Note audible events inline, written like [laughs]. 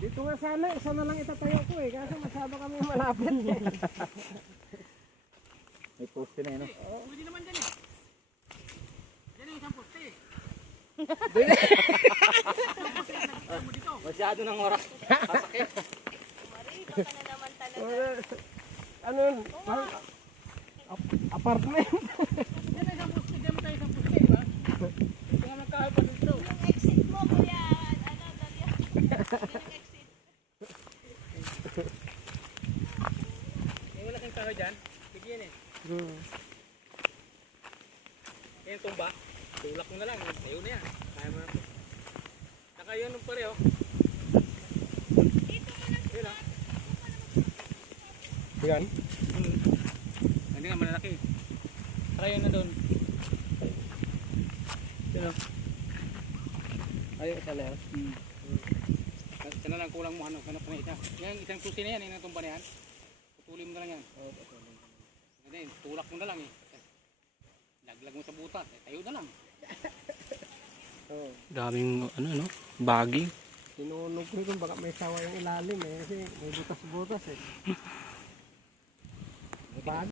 Dito nga sana, isa na lang itatayo ko eh. Kasi masyado kami malapit eh. [laughs] May poste na yun. no? Pwede naman dyan eh. Dyan yung isang poste eh. Masyado ng oras. [laughs] ano yun? Parang ap- apartment. Yan ang isang puste, diyan mo tayo isang ba? Kung nga magkahaba dito. Yung exit mo, kuya, ano, dali. [laughs] Kahoy dyan, bigyan eh. Hmm. Yan yung tumba, tulak mo na lang, tayo na yan. Kaya mo na. Saka yun nung pareho. Yun ah. Yan. Hmm. Hindi nga malalaki. Saka yun na doon. Yun ah. Ayun, isa na yan. Hmm. Kasi na lang kulang mo hanap hanap na isa. Yan isang susi na yan, yung tumba na yan. Putulin mo na lang yan. Hindi, tulak mo na lang eh. Laglag mo sa butas, eh, tayo na lang. [laughs] Oh. Daming ano no, baging. Sinunog ko ito, baka may sawa yung ilalim eh. Kasi may butas-butas eh. [laughs] Bag.